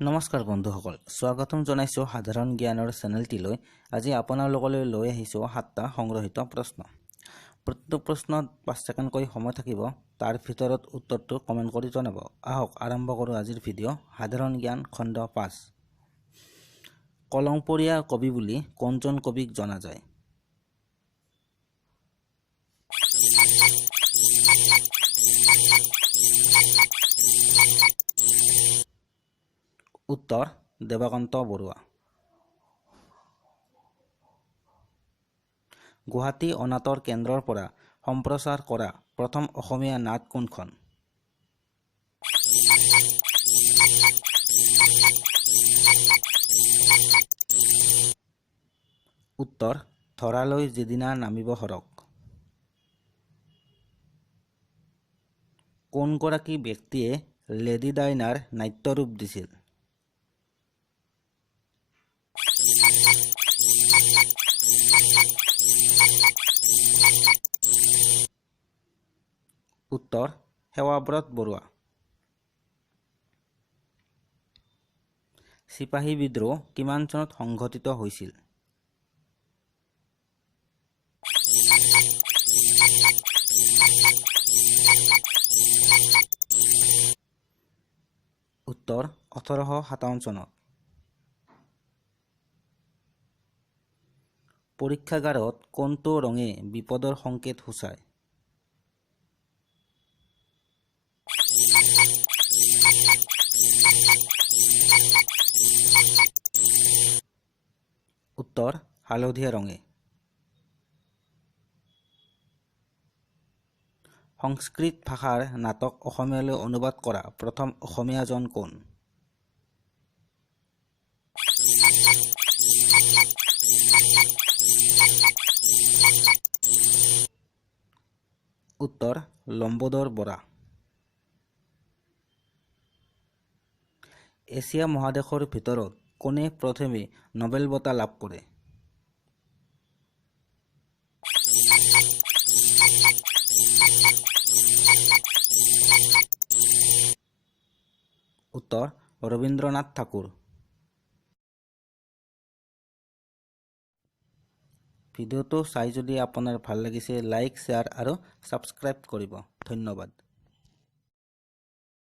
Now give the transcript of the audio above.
নমস্কাৰ বন্ধুসকল, স্বাগতম জনাইছো সাধাৰণ জ্ঞানৰ চেনেলটিলৈ। আজি আপোনালোকলৈ লৈ আহিছো 7টা সংগ্ৰহিত প্ৰশ্ন। প্ৰত্যেক প্ৰশ্নত 5 ছেকেণ্ডকৈ সময় থাকিব। তাৰ ভিতৰত উত্তৰটো কমেণ্ট কৰি জনাব। আহক আৰম্ভ কৰোঁ আজিৰ ভিডিঅ'। সাধাৰণ জ্ঞান খণ্ড 5। কলংপৰীয়া কবি বুলি কোনজন কবিক জনা যায়? উত্তৰ দেৱকান্ত বৰুৱা। গুৱাহাটী অনাটৰ কেন্দ্ৰৰ পৰা সম্প্ৰচাৰ কৰা প্ৰথম অসমীয়া নাট কোনখন? উত্তৰ ধৰালৈ যিদিনা নামিব সৰগ। কোনগৰাকী ব্যক্তিয়ে লেডী ডাইনাৰ নাট্যৰূপ দিছিল? উত্তৰ সেৱাব্ৰত বৰুৱা। চিপাহী বিদ্ৰোহ কিমান চনত সংঘটিত হৈছিল? উত্তৰ 1857 চনত। পৰীক্ষাগাৰত কোনটো ৰঙে বিপদৰ সংকেত সূচায়? উত্তৰ হালধীয়া ৰঙে। সংস্কৃত ভাষাৰ নাটক অসমীয়ালৈ অনুবাদ কৰা প্ৰথম অসমীয়াজন কোন? উত্তৰ লম্বোদৰ বৰা। এছিয়া মহাদেশৰ ভিতৰত কোনে প্ৰথমে নোবেল বঁটা লাভ কৰে? উত্তৰ ৰবীন্দ্ৰনাথ ঠাকুৰ। ভিডিঅ'টো চাই যদি আপোনাৰ ভাল লাগিছে লাইক, শ্বেয়াৰ আৰু ছাবস্ক্ৰাইব কৰিব। ধন্যবাদ।